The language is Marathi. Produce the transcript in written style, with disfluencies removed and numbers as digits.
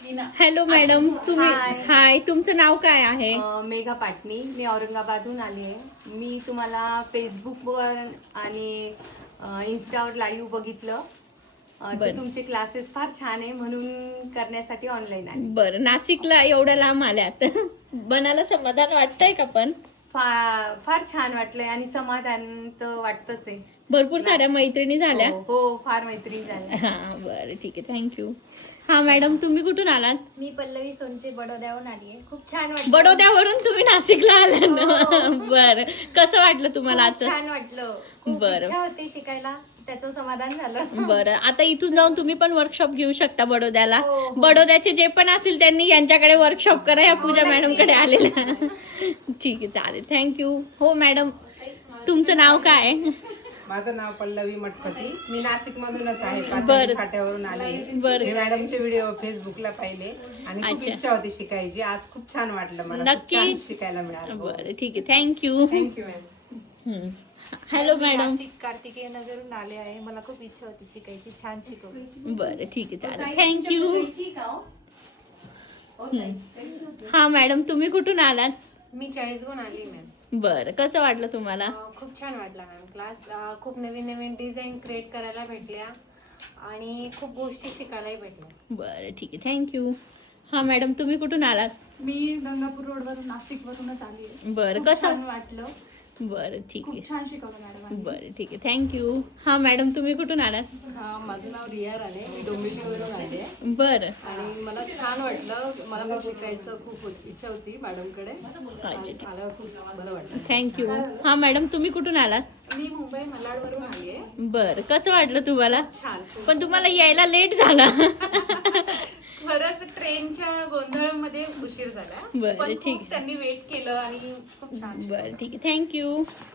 हॅलो मॅडम, तुम्ही हाय. हाय, तुमचं नाव काय आहे? मेघा पाटणी. मी औरंगाबादहून आली आहे. मी तुम्हाला फेसबुकवर आणि इन्स्टावर लाईव्ह बघितलं. बरं. तर तुमचे क्लासेस फार छान आहे म्हणून करण्यासाठी ऑनलाईन आले. बरं, नाशिकला एवढ्या लांब आल्यात मनाला समाधान वाटतंय का? पण फार छान वाटलंय आणि समाधान तर वाटतच आहे. भरपूर साऱ्या मैत्रिणी झाल्या. हो, फार मैत्रीण झाल्या. हा, बरं, ठीक आहे, थँक्यू. हा मॅडम, तुम्ही कुठून आलात? मी पल्लवी सोनचे बडोद्याहून आली आहे. खूप छान वाटलं. बडोद्यावरून तुम्ही नाशिकला आलात ना? बरं, कसं वाटलं तुम्हाला खूप आजचं? छान वाटलं. खूप बरं. इच्छा होती शिकायला, त्याचं समाधान झालं. बरं, आता इथून जाऊन तुम्ही पण वर्कशॉप घेऊ शकता बडोद्याला. हो, हो. बडोद्याचे जे पण असतील त्यांनी यांच्याकडे वर्कशॉप करा, या पूजा नक्की. मॅडम कडे आलेल्या. ठीक आहे, चालेल, थँक्यू. हो मॅडम, तुमचं नाव काय? माझं नाव पल्लवी मठपती. मी नाशिक मधूनच आहे. बरं. पाथर्डी फाट्यावरून आले. बरं. मी मॅडमचे व्हिडिओ फेसबुकला पाहिले आणि खूप अच्छा. इच्छा होती शिकायची. आज खूप छान वाटलं मला. नक्की. खूप छान शिकायला मिळालं. बरं, ठीक आहे, thank you. Thank you ma'am. Hello madam. Kartikeya नगरहून आले आहे. मला खूप इच्छा होती शिकायची. छान शिकवली. बरं, ठीक आहे, चालेल, थँक्यू. हा मॅडम, तुम्ही कुठून आलात? मी 40 आली मॅम. बरं, कसं वाटलं तुम्हाला? खूप छान वाटला मॅम क्लास. खूप नवीन नवीन डिझाईन क्रिएट करायला भेटल्या आणि खूप गोष्टी शिकायलाही भेटल्या. बरं, ठीक आहे, थँक्यू. हा मॅडम, तुम्ही कुठून आलात? मी गंगापूर रोडवरून नाशिकवरूनच आली आहे. बरं, खूप कसं? छान वाटलं. बरं, ठीक आहे. खूप छान शिकवलं मॅडम. बरं, ठीक आहे, थँक्यू. हा मॅडम, तुम्ही कुठून आलात? माझं नाव रिया राणे. मी डोंबिवलीवरून आले बरं, आणि मला छान वाटलं. मला पण शिकायचं खूप इच्छा होती मॅडमकडे. अच्छा, ठीक. मला खूप बरं वाटलं. थँक्यू. हा मॅडम, तुम्ही कुठून आलात? मी मुंबई मलाडवरून आली आहे. बरं, कसं वाटलं तुम्हाला? छान. पण तुम्हाला यायला लेट झाला. खरंच ट्रेनच्या गोंधळामध्ये उशीर झाला. बरं, पण ठीक. खूप त्यांनी वेट केलं आणि खूप छान. बरं, ठीक आहे, थँक्यू.